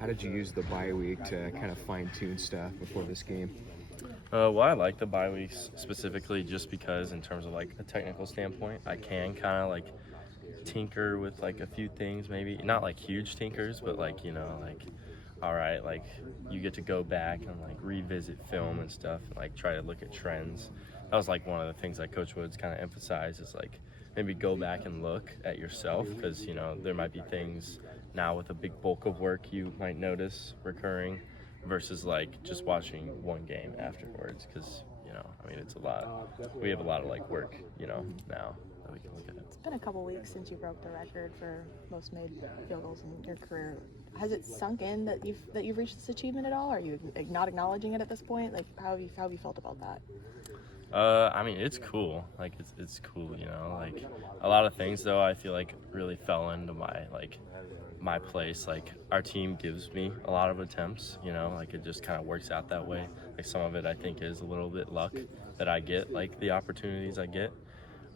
How did you use the bye week to kind of fine tune stuff before this game? Well, I like the bye weeks specifically just because, in terms of like a technical standpoint, I can kind of like tinker with like a few things, maybe not like huge tinkers, but like like all right, like you get to go back and like revisit film and stuff, and like try to look at trends. That was like one of the things that Coach Woods kind of emphasized is like maybe go back and look at yourself because there might be things now with a big bulk of work you might notice recurring versus like just watching one game afterwards because I mean it's a lot. We have a lot of like work now that we can look at. It's been a couple weeks since you broke the record for most made field goals in your career. Has it sunk in that you've reached this achievement at all? Are you not acknowledging it at this point? Like how have you felt about that? I mean, it's cool. Like, it's cool, Like, a lot of things, though, I feel like really fell into my place. Like, our team gives me a lot of attempts, Like, it just kind of works out that way. Like, some of it, I think, is a little bit luck that I get, like, the opportunities I get.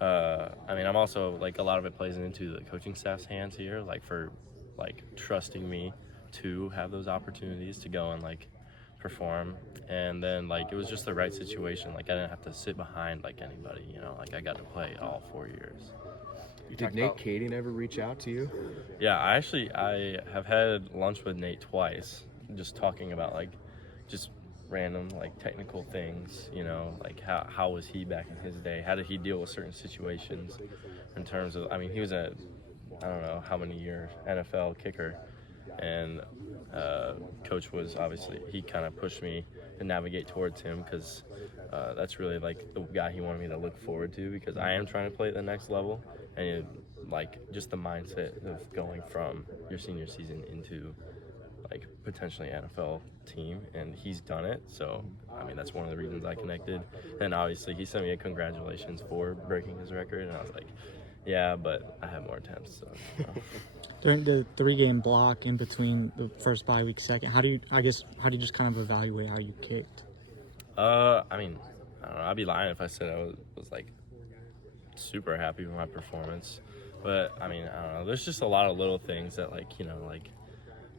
I mean, I'm also, like, a lot of it plays into the coaching staff's hands here, like, for, like, trusting me to have those opportunities to go and, like, perform. And then like it was just the right situation. Like I didn't have to sit behind like anybody, like I got to play all 4 years. Did Nate Kading ever reach out to you? Yeah, I have had lunch with Nate twice, just talking about like just random like technical things, like how was he back in his day? How did he deal with certain situations in terms of, I mean, he was a I don't know how many year NFL kicker, and Coach was obviously, he kind of pushed me to navigate towards him because that's really like the guy he wanted me to look forward to because I am trying to play at the next level, and like just the mindset of going from your senior season into like potentially NFL team, and he's done it. So I mean that's one of the reasons I connected. And obviously he sent me a congratulations for breaking his record, and I was like, yeah, but I have more attempts. So, During the 3-game block in between the first bye week, second, how do you just kind of evaluate how you kicked? I mean, I don't know. I'd be lying if I said I was like super happy with my performance. But I mean, I don't know. There's just a lot of little things that like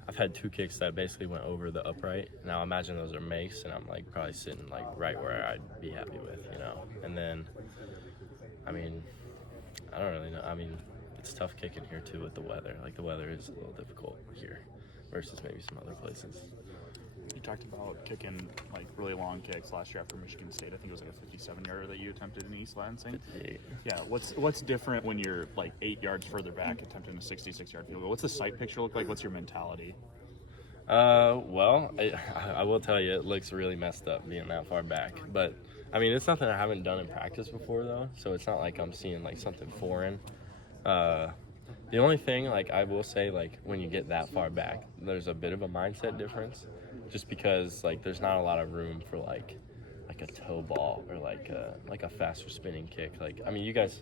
I've had 2 kicks that basically went over the upright. Now imagine those are makes, and I'm like probably sitting like right where I'd be happy with, And then, I mean, I don't really know. I mean, it's tough kicking here too with the weather. Like the weather is a little difficult here versus maybe some other places. You talked about kicking like really long kicks last year after Michigan State. I think it was like a 57-yarder that you attempted in East Lansing. 58. Yeah, what's different when you're like 8 yards further back attempting a 66-yard field goal? What's the sight picture look like? What's your mentality? Well, I will tell you, it looks really messed up being that far back. But I mean, it's something I haven't done in practice before though, so it's not like I'm seeing like something foreign. The only thing, like I will say, like when you get that far back, there's a bit of a mindset difference, just because like there's not a lot of room for like a toe ball or like a faster spinning kick. Like I mean, you guys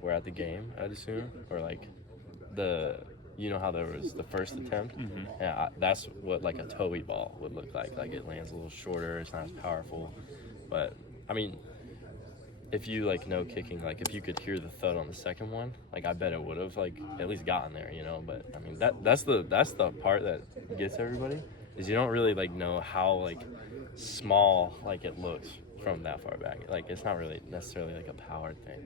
were at the game, I'd assume, or like how there was the first attempt. Mm-hmm. Yeah, that's what like a toe-y ball would look like. Like it lands a little shorter, it's not as powerful, but I mean, if you like know kicking, like if you could hear the thud on the second one, like I bet it would have like at least gotten there, But I mean that's the part that gets everybody, is you don't really like know how like small like it looks from that far back. Like it's not really necessarily like a power thing.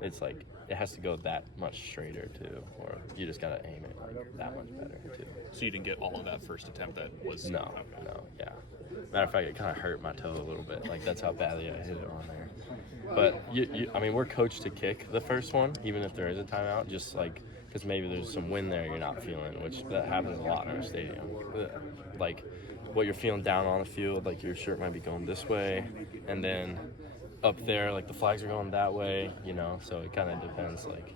It's like it has to go that much straighter too, or you just gotta aim it like that much better too. So you didn't get all of that first attempt that was No, yeah. Matter of fact, it kind of hurt my toe a little bit. Like that's how badly I hit it on there. But I mean, we're coached to kick the first one, even if there is a timeout, just like because maybe there's some wind there you're not feeling, which that happens a lot in our stadium. Like what you're feeling down on the field, like your shirt might be going this way, and then up there, like the flags are going that way, So it kind of depends. Like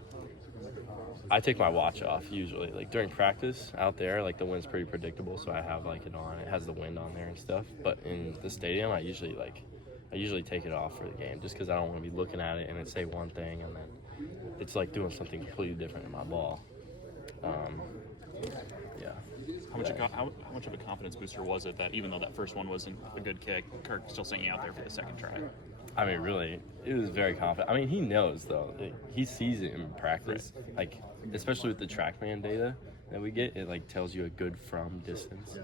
I take my watch off usually. Like during practice out there, like the wind's pretty predictable, so I have like it on. It has the wind on there and stuff. But in the stadium, I usually take it off for the game, just because I don't want to be looking at it and it say one thing and then it's like doing something completely different in my ball. Yeah. How much of a confidence booster was it that even though that first one wasn't a good kick, Kirk still singing out there for the second try? I mean, really, it was very confident. I mean, he knows, though. He sees it in practice, like, especially with the TrackMan data. that we get, it like tells you a good from distance.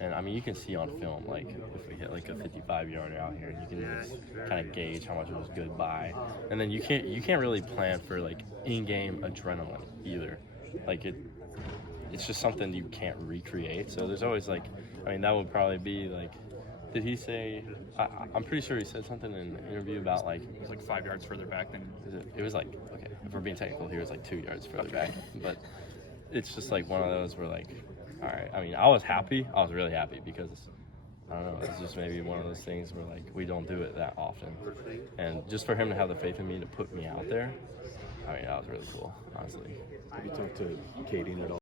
And I mean, you can see on film, like if we hit like a 55-yarder out here, and you can just kind of gauge how much it was good by. And then you can't really plan for like in-game adrenaline either. Like it's just something you can't recreate. So there's always like, I mean, that would probably be like, did he say? I'm pretty sure he said something in an interview about like It was like 5 yards further back than. it was like, okay, if we're being technical here, it's like 2 yards further back. But it's just like one of those where like, all right. I mean, I was happy. I was really happy because I don't know. It's just maybe one of those things where like we don't do it that often, and just for him to have the faith in me to put me out there, I mean, that was really cool, honestly. Have you talked to Katie at all?